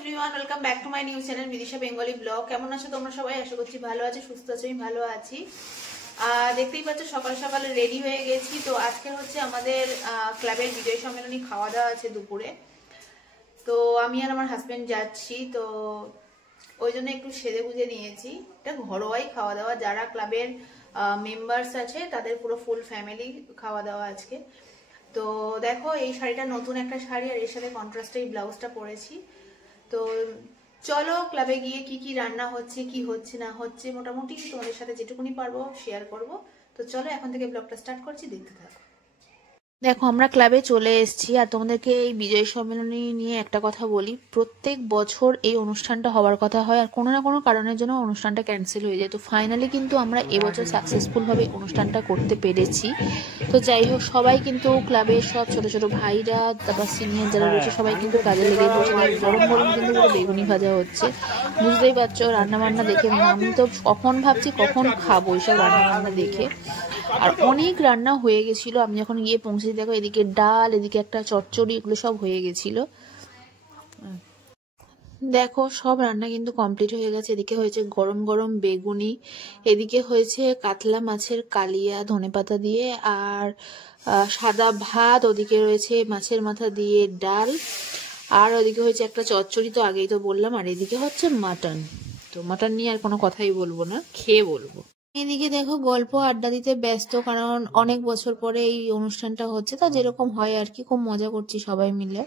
Everyone, welcome back to my new channel Bidisha Bengali blog. কেমন আছো তোমরা সবাই? আশা করছি ভালো আছো, সুস্থ আছো। আমি ভালো আছি। দেখতেই পাচ্ছ সকাল সকাল রেডি হয়ে গেছি। তো আজকে হচ্ছে আমাদের ক্লাবের বিজয় সম্মেলনী, খাওয়া দাওয়া আছে দুপুরে। তো আমি আর আমার হাজবেন্ড যাচ্ছি, তো ওই জন্য একটু সেজে গুজে নিয়েছি। এটা ঘরোয়াই খাওয়া দাওয়া, যারা ক্লাবের মেম্বার্স আছে তাদের পুরো ফুল ফ্যামিলি খাওয়া দাওয়া আজকে। তো দেখো, এই শাড়িটা নতুন একটা শাড়ি, আর এর সাথে কন্ট্রাস্টে এই ব্লাউজটা পরেছি। তো চলো ক্লাবে গিয়ে কি কি রান্না হচ্ছে, কি হচ্ছে না হচ্ছে, মোটামুটি তোমাদের সাথে যেটুকুনি পারবো শেয়ার করব। তো চলো এখন থেকে ব্লগটা স্টার্ট করছি, দেখতে থাকো। দেখো, আমরা ক্লাবে চলে এসেছি, আর তোমাদেরকে এই বিজয় সম্মেলনী নিয়ে একটা কথা বলি। প্রত্যেক বছর এই অনুষ্ঠানটা হওয়ার কথা হয়, আর কোনো না কোনো কারণের জন্য অনুষ্ঠানটা ক্যান্সেল হয়ে যায়। তো ফাইনালি কিন্তু আমরা এবছর সাকসেসফুলভাবে অনুষ্ঠানটা করতে পেরেছি। তো যাই হোক, সবাই কিন্তু ক্লাবের সব ছোট ছোট ভাইরা, তারপর সিনিয়র যারা রয়েছে সবাই কিন্তু কাজে লেগে পড়ছে। গরম গরম কিন্তু পুরো বেগুনি ভাজা হচ্ছে, বুঝতেই পারছো। রান্না বান্না দেখে আমি তো কখন ভাবছি কখন খাবো এইসব রান্না বান্না দেখে। আর অনেক রান্না হয়ে গেছিল। আমি যখন গিয়ে পৌঁছে, দেখো এদিকে ডাল, এদিকে একটা চচ্চড়ি, এগুলো সব হয়ে গেছিল। দেখো সব রান্না কিন্তু কমপ্লিট হয়ে গেছে। এদিকে হয়েছে গরম গরম বেগুনি, এদিকে হয়েছে কাতলা মাছের কালিয়া ধনেপাতা দিয়ে, আর সাদা ভাত, ওদিকে রয়েছে মাছের মাথা দিয়ে ডাল, আর ওদিকে হয়েছে একটা চচ্চড়ি, তো আগেই তো বললাম। আর এদিকে হচ্ছে মাটন। তো মাটন নিয়ে আর কোনো কথাই বলবো না, খেয়ে বলবো। এদিকে দেখো গল্প আড্ডা দিতে ব্যস্ত, কারণ অনেক বছর পরে এই অনুষ্ঠানটা হচ্ছে, তো যেরকম হয় আর কি, খুব মজা করছি সবাই মিলে।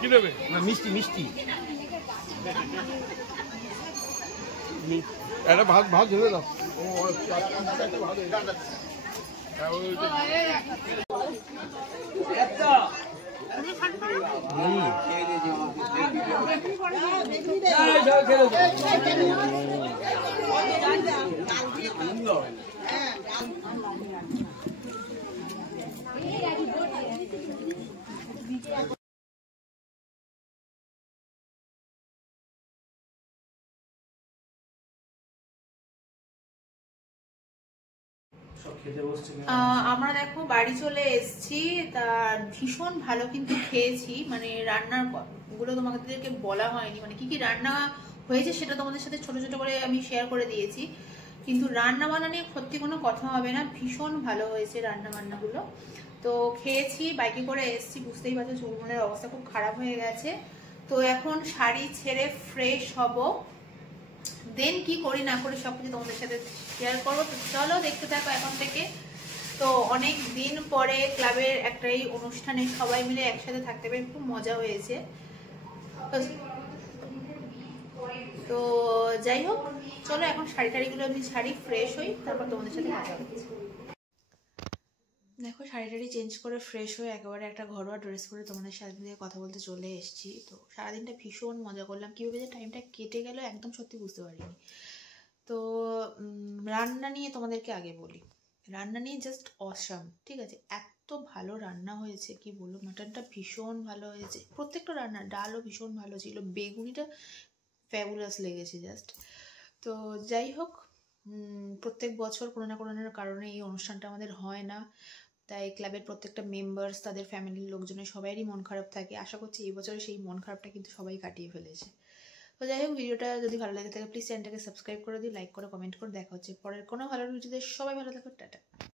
কি দেবে না? মিষ্টি মিষ্টি এটা ভাত ভাত ঢেলে দাও। আমরা দেখো বাড়ি চলে এসেছি। তার ভীষণ ভালো কিন্তু খেয়েছি, মানে রান্নার গুলো তোমাদেরকে বলা হয়নি, মানে কি কি রান্না হয়েছে সেটা তোমাদের সাথে ছোট ছোট করে আমি শেয়ার করে দিয়েছি, কিন্তু রান্না বান্না নিয়ে সত্যি কোনো কথা হবে না। ভীষণ ভালো হয়েছে রান্না বান্নাগুলো। তো খেয়েছি, বাইকে করে এসেছি, বুঝতেই পারছো চুলমুলের অবস্থা খুব খারাপ হয়ে গেছে। তো এখন শাড়ি ছেড়ে ফ্রেশ হব, দেন কি করি না করি সবকিছু তোমাদের সাথে শেয়ার করবো। তো চলো দেখতে থাকো এখন থেকে। তো অনেক দিন পরে ক্লাবের একটা এই অনুষ্ঠানে সবাই মিলে একসাথে থাকতে পেরে খুব মজা হয়েছে। তো যাই হোক, চলো এখন শাড়ি টাড়িগুলো আমি শাড়ি ফ্রেশ হই, তারপর তোমাদের সাথে কথা হচ্ছে। দেখো শাড়ি টাড়ি চেঞ্জ করে ফ্রেশ হয়ে একেবারে একটা ঘরোয়া ড্রেস পরে তোমাদের সাথে কথা বলতে চলে এসেছি। তো সারাদিনটা ভীষণ মজা করলাম, কীভাবে যে টাইমটা কেটে গেল একদম সত্যি বুঝতে পারিনি। তো রান্না নিয়ে তোমাদেরকে আগে বলি, রান্না নিয়ে জাস্ট অসাম, ঠিক আছে? এত ভালো রান্না হয়েছে কি বলবো। মাটনটা ভীষণ ভালো হয়েছে, প্রত্যেকটা রান্না, ডালও ভীষণ ভালো ছিল, বেগুনিটা ফ্যাবুলাস লেগেছে জাস্ট। তো যাই হোক, প্রত্যেক বছর কোনো না কোনো কারণে এই অনুষ্ঠানটা আমাদের হয় না, তাই ক্লাবের প্রত্যেকটা মেম্বার্স, তাদের ফ্যামিলির লোকজনের সবাইয়েরই মন খারাপ থাকে। আশা করছি এই বছরে সেই মন খারাপটা কিন্তু সবাই কাটিয়ে ফেলেছে। তো যাই হোক, ভিডিওটা যদি ভালো লাগে থাকে প্লিজ চ্যানেলটাকে সাবস্ক্রাইব করে দিই, লাইক করে কমেন্ট করে। দেখা হচ্ছে পরের কোনো ভালো ভিডিওতে। সবাই ভালো থাকো, টাটা।